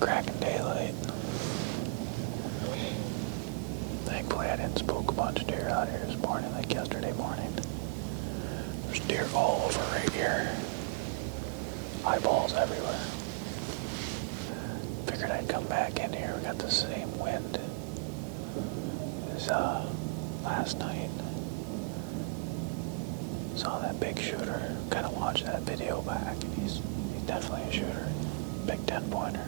cracking daylight. Thankfully I didn't spook a bunch of deer out here this morning like yesterday morning. There's deer all over right here. Eyeballs everywhere. Figured I'd come back in here. We got the same wind as last night. Saw that big shooter. Kind of watched that video back, and he's definitely a shooter. Big 10-pointer.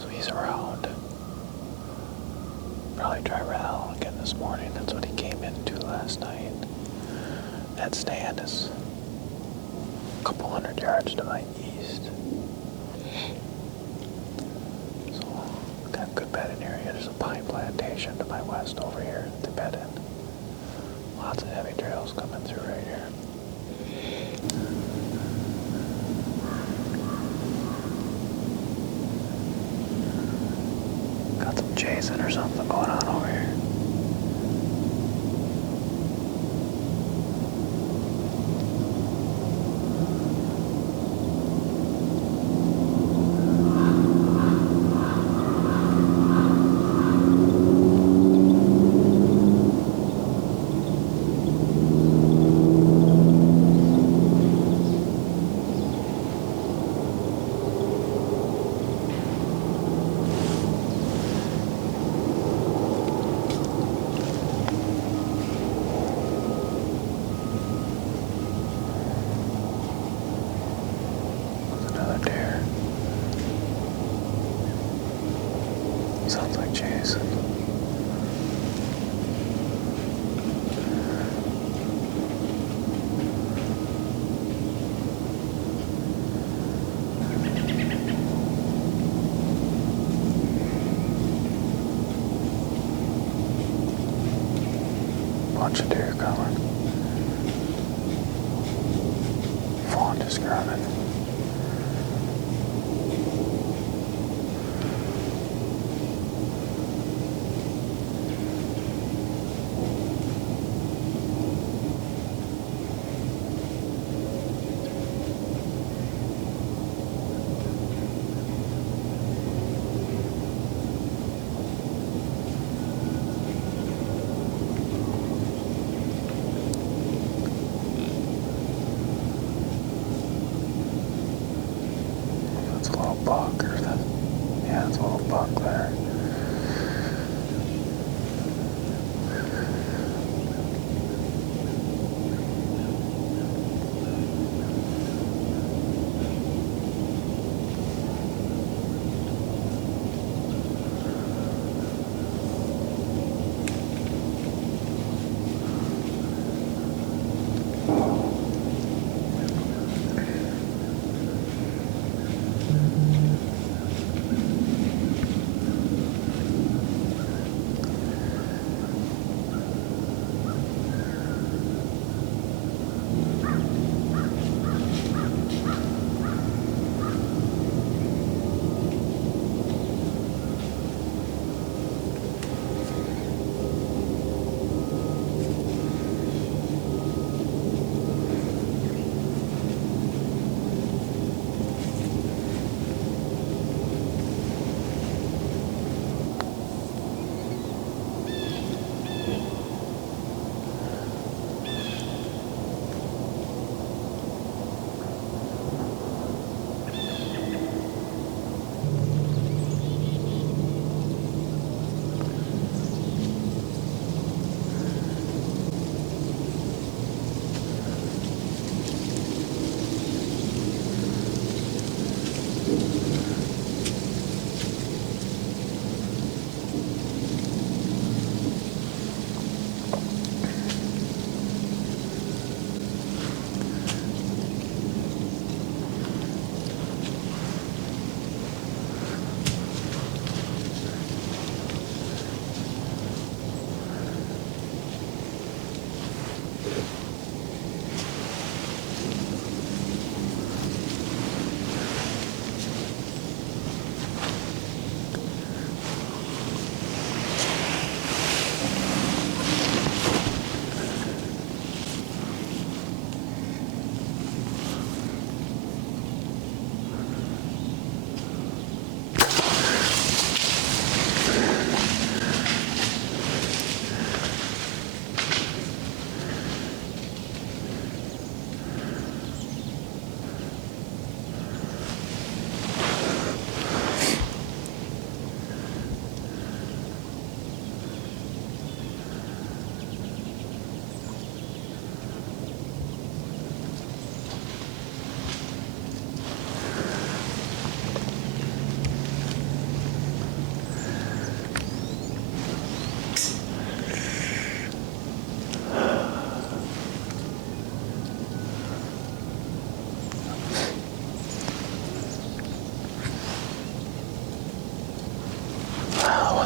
So he's around. Probably try rally again this morning. That's what he came into last night. That stand is a couple hundred yards to my east. So, got a good bedding area. There's a pine plantation to my west over here that they bed in. Lots of heavy trails coming through right here. Got some chasing or something going on over here. Sounds like Jason. Bunch of deer coming. Fawn just grunting. Buck or that, yeah, it's a little buck there.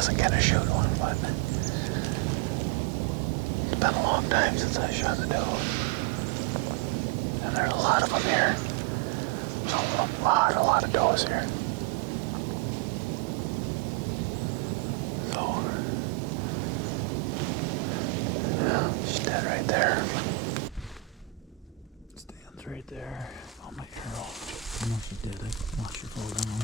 wasn't gonna shoot one, but it's been a long time since I shot a doe. And there's a lot of them here. There's a lot of does here. So, yeah, she's dead right there. Stands right there. Oh, my arrow. I must have did. I watched her fall down.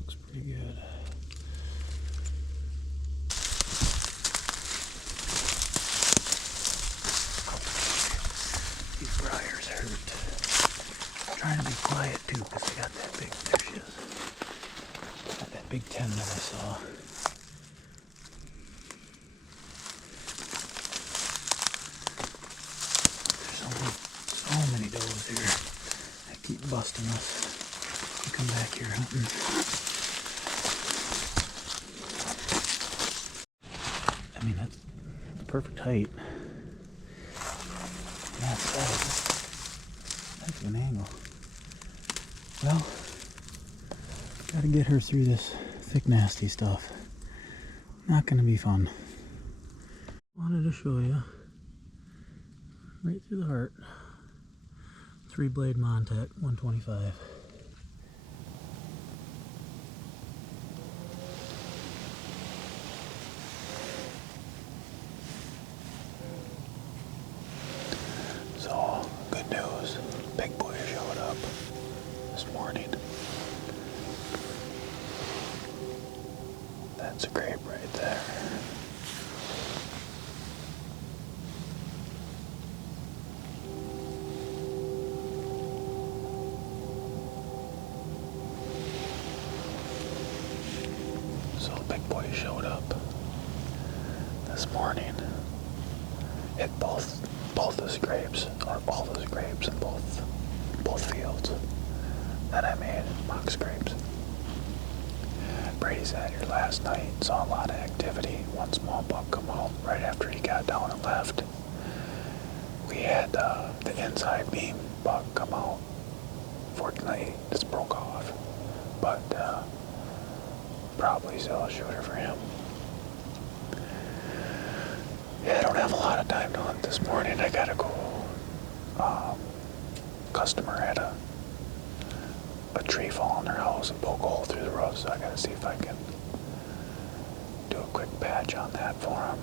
Looks pretty good. These briars hurt. I'm trying to be quiet too because I got that big, there she is. Got that big 10 that I saw. There's so many does here. I keep busting us. You come back here hunting. I mean, that's the perfect height. That's an angle. Well, gotta get her through this thick, nasty stuff. Not gonna be fun. Wanted to show you right through the heart. 3-blade Montec 125. So, good news. Big boy showed up this morning. That's a grape right there. So big boy showed up this morning. Hit both the scrapes, or all the scrapes in both fields that I made, mock scrapes. Brady sat here last night, saw a lot of activity. One small buck come out right after he got down and left. We had the inside beam buck come out. Fortunately, this broke off, but probably still a shooter for him. Yeah, I don't have a lot of time to hunt this morning. I gotta go. Customer had a tree fall on their house and poke a hole through the roof, so I gotta see if I can do a quick patch on that for him.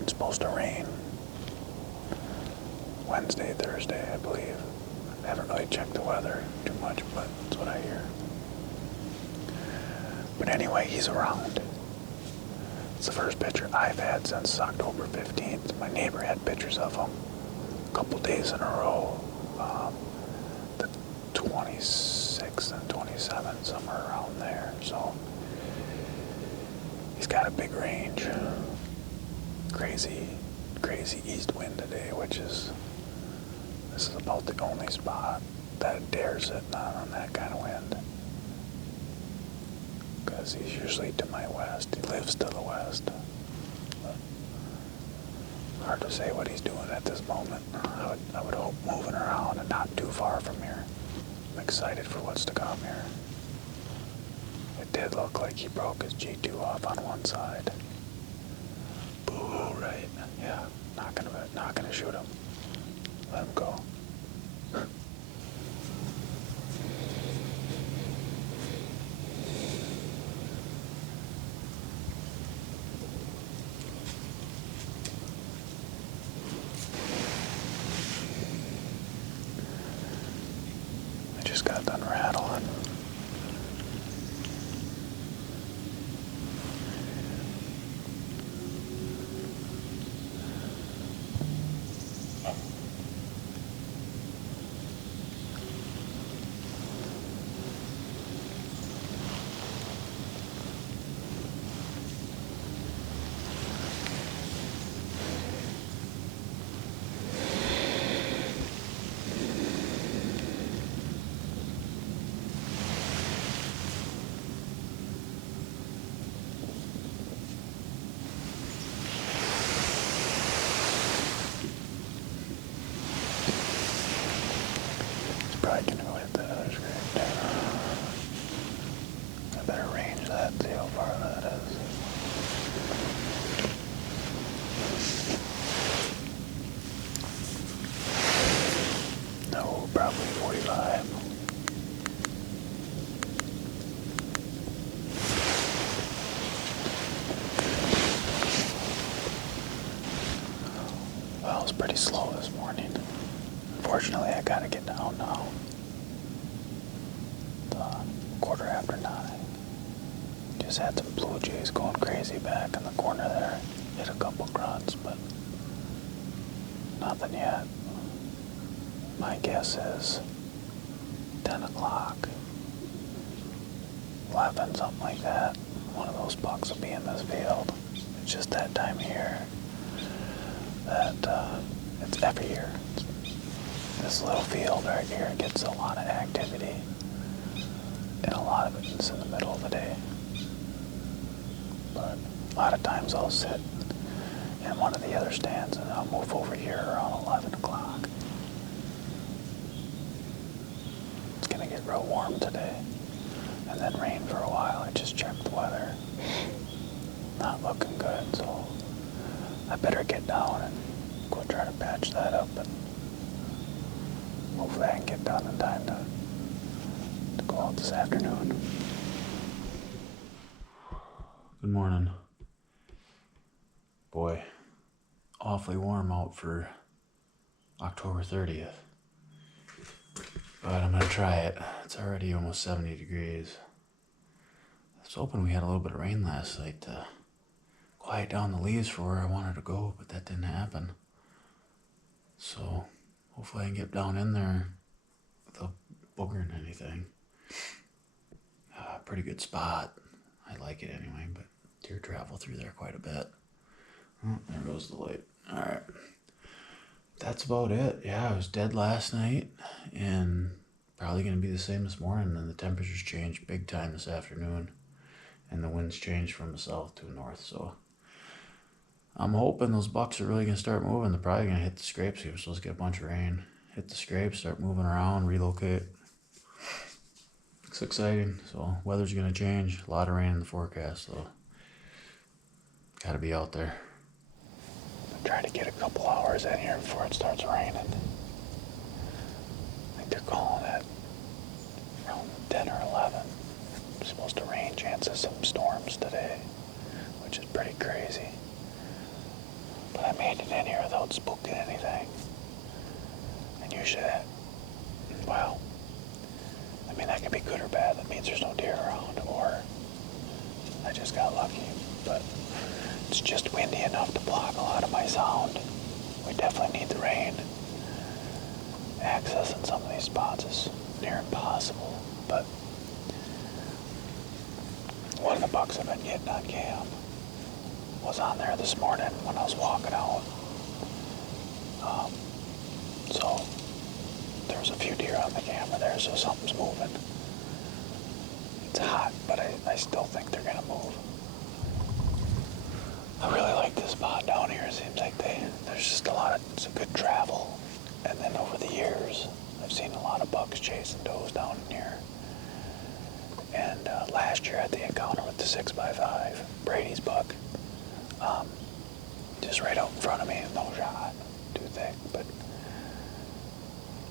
It's supposed to rain Wednesday, Thursday, I believe. I haven't really checked the weather too much, but that's what I hear. But anyway, he's around. It's the first picture I've had since October 15th. My neighbor had pictures of him a couple days in a row. The 26th and 27th, somewhere around there. So he's got a big range. Crazy east wind today, this is about the only spot that it dares sitting on that kind of wind. Because he's usually to my west. He lives to the west. But hard to say what he's doing at this moment. I would hope moving around and not too far from here. I'm excited for what's to come here. It did look like he broke his G2 off on one side. Boo, right? Yeah, not gonna shoot him. Let him go. Just got done rattling. probably gonna go hit that other scrape. I better range that, see how far that is. No, probably 45. Well, it's pretty slow this morning. Unfortunately, I gotta get down now. It's 9:15. Just had some blue jays going crazy back in the corner there. Hit a couple grunts, but nothing yet. My guess is 10 o'clock, 11, something like that. One of those bucks will be in this field. It's just that time of year that it's every year. This little field right here gets a lot of activity, and a lot of it is in the middle of the day. But a lot of times I'll sit in one of the other stands and I'll move over here around 11 o'clock. It's going to get real warm today, and then rain for a while. I just checked the weather. Not looking good, so I better get down and go try to patch that up, and hopefully I can get done in time to go out this afternoon. Good morning. Boy, awfully warm out for October 30th. But I'm gonna try it. It's already almost 70 degrees. I was hoping we had a little bit of rain last night to quiet down the leaves for where I wanted to go, but that didn't happen. So hopefully I can get down in there without boogering anything. Pretty good spot. I like it anyway, but deer travel through there quite a bit. Oh, there goes the light. All right. That's about it. Yeah, I was dead last night, and probably going to be the same this morning. And the temperatures changed big time this afternoon, and the winds changed from the south to the north. So I'm hoping those bucks are really going to start moving. They're probably going to hit the scrapes here, so let's get a bunch of rain. Hit the scrapes, start moving around, relocate. Looks exciting. So weather's going to change. A lot of rain in the forecast, so got to be out there. Try to get a couple hours in here before it starts raining. I think they're calling it around 10 or 11. It's supposed to rain, chances some storms today, which is pretty crazy. But I made it in here without spooking anything. And usually well, I mean, that can be good or bad. That means there's no deer around, or I just got lucky. But it's just windy enough to block a lot of my sound. We definitely need the rain. Accessing some of these spots is near impossible, but one of the bucks I've been getting on cam was on there this morning when I was walking out. So there's a few deer on the camera there, so something's moving. It's hot, but I still think they're gonna move. I really like this spot down here. It seems like there's just it's a good travel. And then over the years, I've seen a lot of bucks chasing does down in here. And last year at the encounter with the 6x5, Brady's buck, just right out in front of me, no shot, too thick, but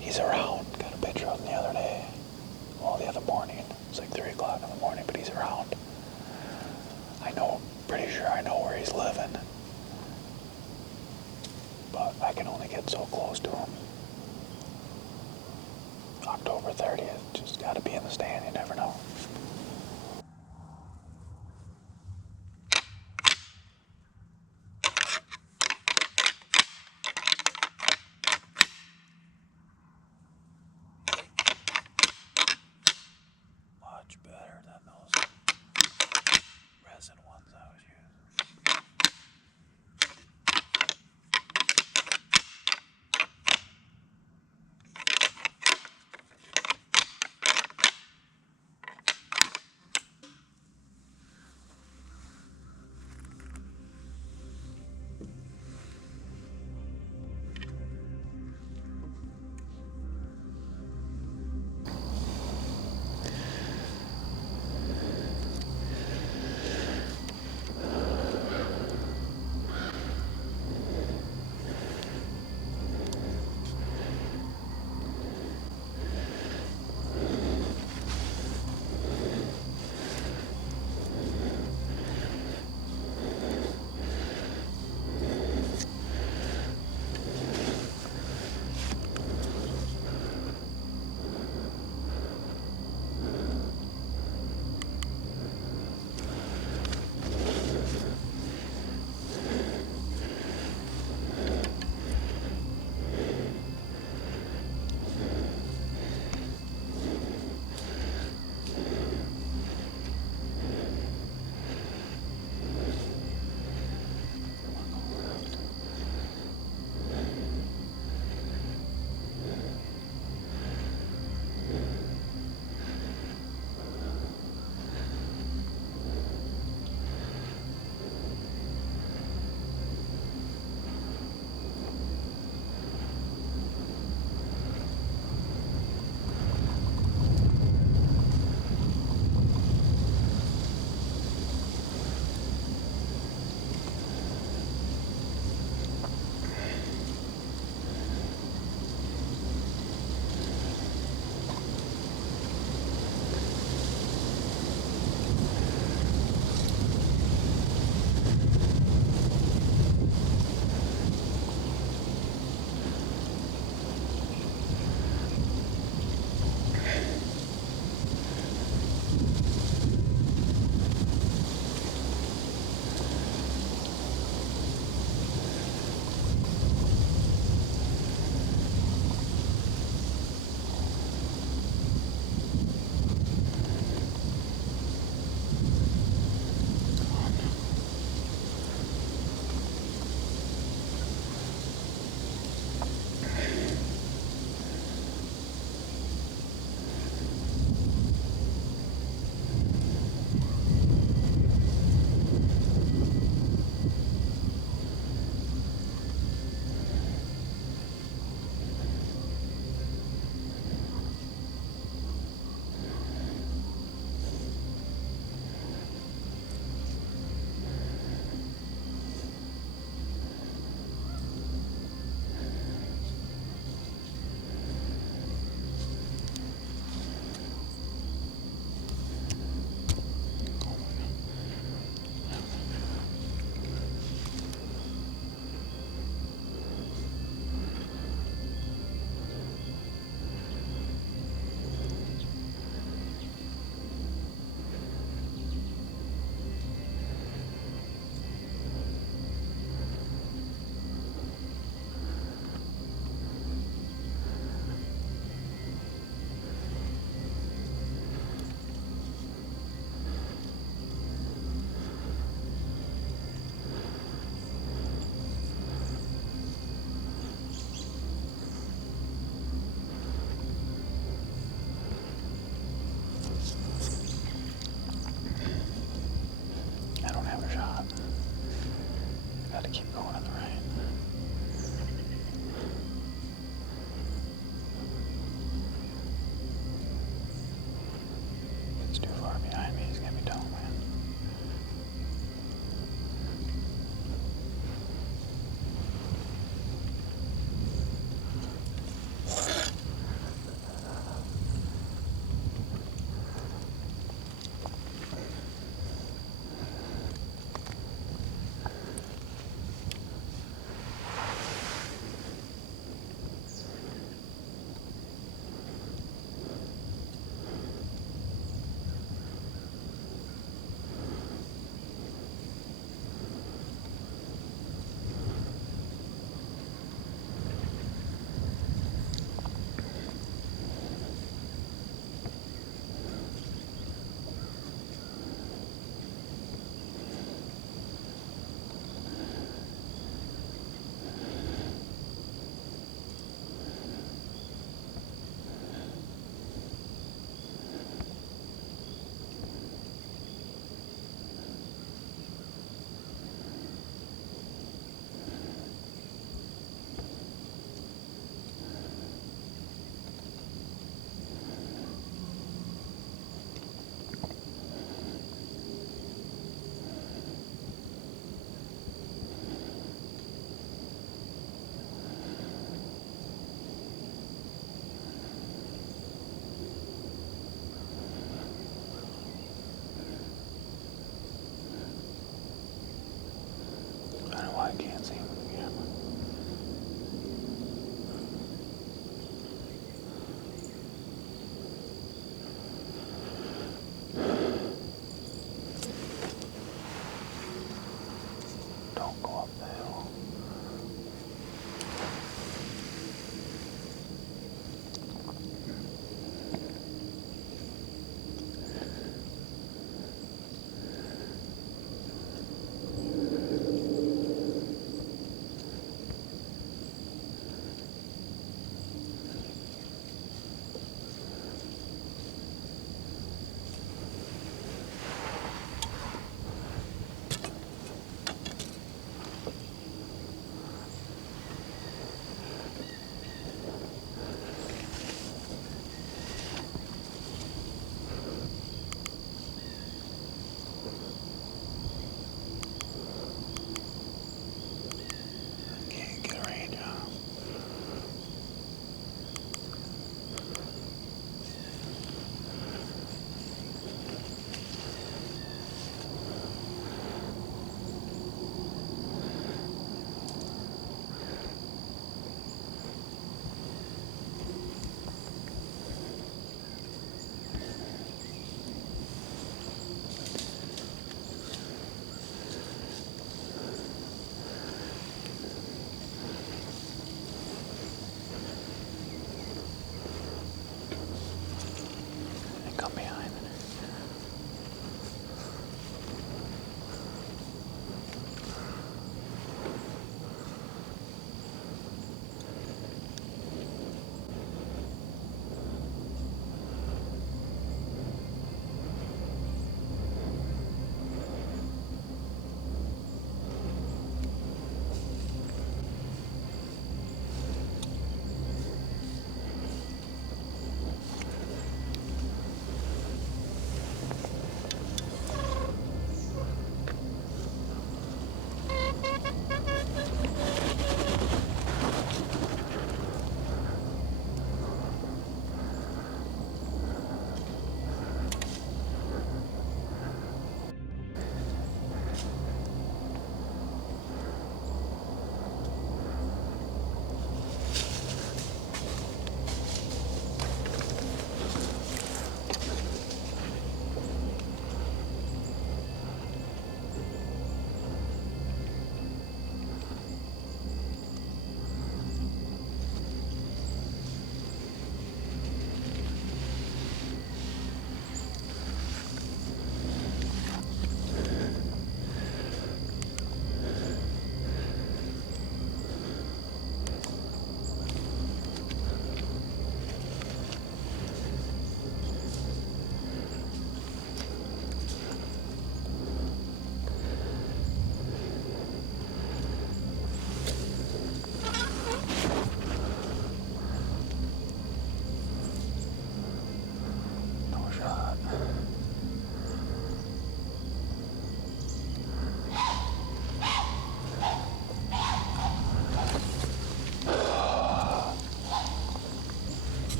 he's around. Got a picture of him the other day, well, the other morning. It's like 3 o'clock in the morning, but he's around. Pretty sure I know where he's living, but I can only get so close to him. October 30th, just gotta be in the stand, you never know. Much better than those resin ones I was using.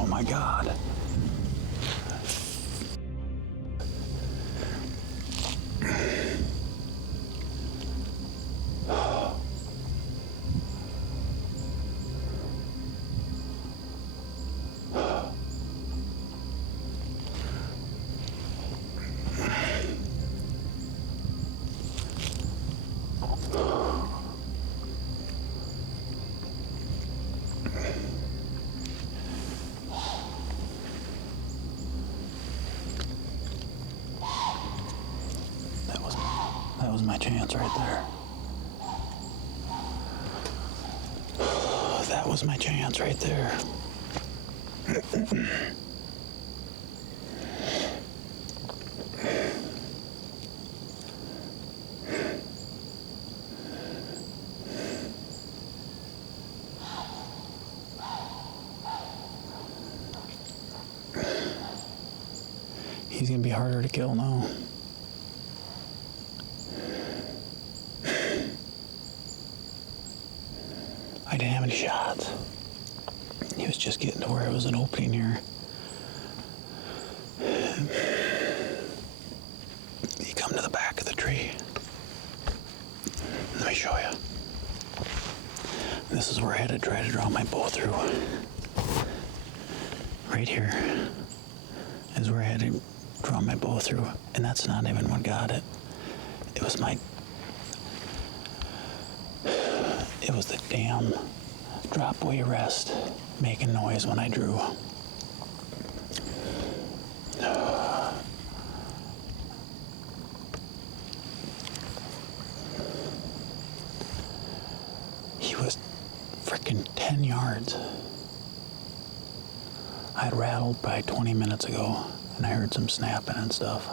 Oh my God. That was my chance right there. That was my chance right there. He's gonna be harder to kill now. I didn't have any shots. He was just getting to where it was an opening here. He come to the back of the tree. Let me show you. This is where I had to try to draw my bow through. Right here is where I had to draw my bow through, and that's not even what got it. It was the damn drop away rest making noise when I drew. He was freaking 10 yards. I had rattled probably 20 minutes ago, and I heard some snapping and stuff.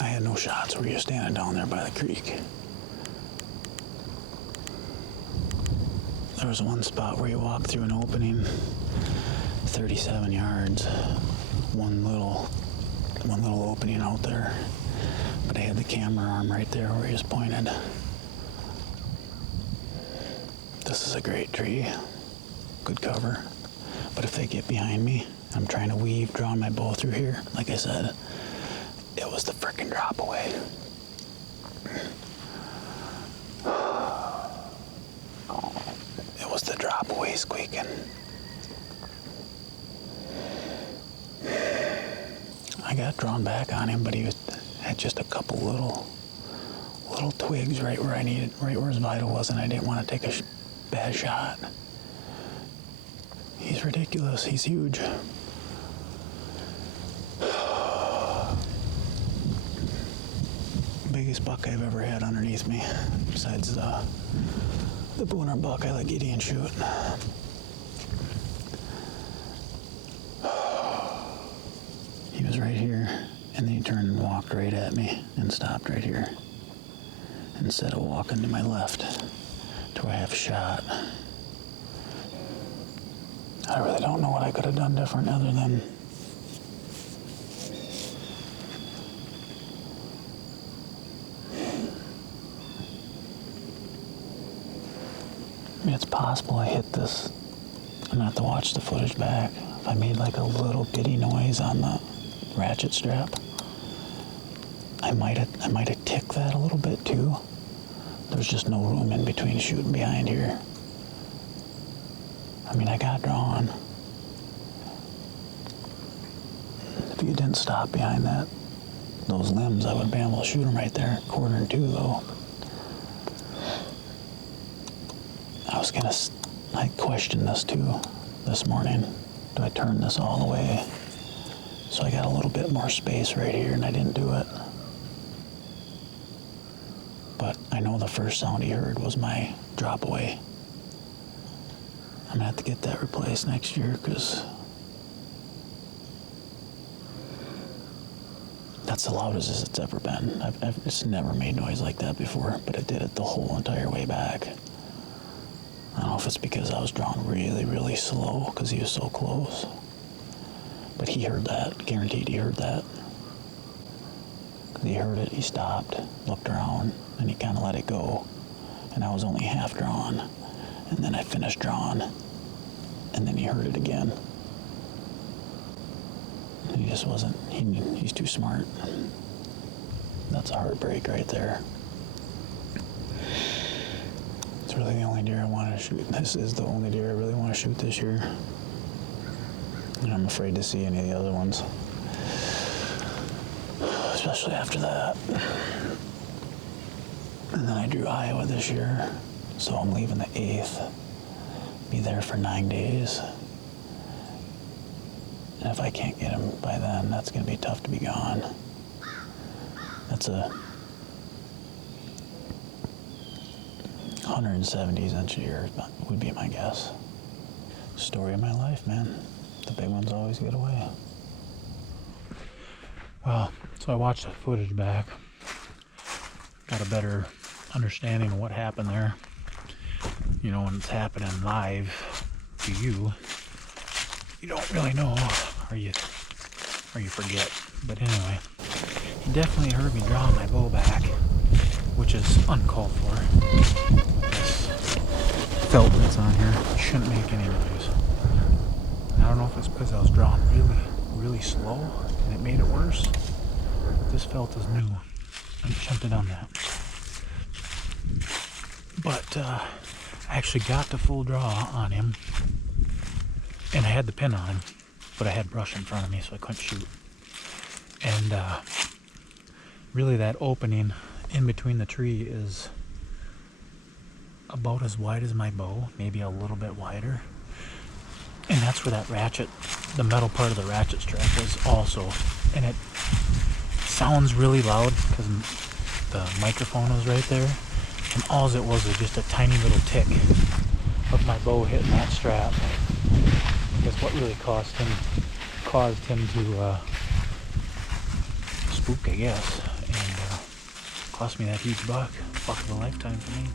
I had no shots where you're standing down there by the creek. There was one spot where you walk through an opening, 37 yards, one little opening out there, but I had the camera arm right there where he was pointed. This is a great tree, good cover, but if they get behind me, I'm trying to weave, drawing my bow through here, like I said, it was the frickin' drop away. It was the drop away squeaking. I got drawn back on him, but he had just a couple little twigs right where where his vital was, and I didn't want to take a bad shot. He's ridiculous. He's huge. Biggest buck I've ever had underneath me, besides the booner buck I let Gideon shoot. He was right here, and then he turned and walked right at me and stopped right here instead of walking to my left to where I have a shot. I really don't know what I could have done different other than it's possible I hit this. I'm gonna have to watch the footage back. If I made like a little bitty noise on the ratchet strap, I might have ticked that a little bit too. There's just no room in between shooting behind here. I mean, I got drawn. If you didn't stop behind those limbs, I would have been able to shoot him right there, quarter and two though. I questioned this too this morning. Do I turn this all the way? So I got a little bit more space right here, and I didn't do it. But I know the first sound he heard was my drop away. I'm gonna have to get that replaced next year, because that's the loudest it's ever been. It's never made noise like that before, but it did it the whole entire way back. it's because I was drawn really, really slow because he was so close. But he heard that, guaranteed he heard that. Because he heard it, he stopped, looked around, and he kind of let it go. And I was only half drawn. And then I finished drawn, and then he heard it again. And he just wasn't, he's too smart. That's a heartbreak right there. It's really the only deer I want to shoot. This is the only deer I really want to shoot this year. And I'm afraid to see any of the other ones. Especially after that. And then I drew Iowa this year. So I'm leaving the 8th. Be there for 9 days. And if I can't get him by then, that's going to be tough to be gone. That's a 170 inch deer would be my guess. Story of my life, man. The big ones always get away. Well, so I watched the footage back. Got a better understanding of what happened there. You know, when it's happening live to you, you don't really know, or you forget. But anyway, he definitely heard me draw my bow back, which is uncalled for. With this felt that's on here, it shouldn't make any noise. And I don't know if it's because I was drawing really, really slow and it made it worse. This felt is new. I shouldn't have done that. But I actually got the full draw on him, and I had the pin on him, but I had brush in front of me, so I couldn't shoot. And really that opening in between the tree is about as wide as my bow, maybe a little bit wider. And that's where that ratchet, the metal part of the ratchet strap was also. And it sounds really loud because the microphone was right there. And all it was just a tiny little tick of my bow hitting that strap. Because what really caused him to spook, I guess. And cost me that huge buck of a lifetime for me.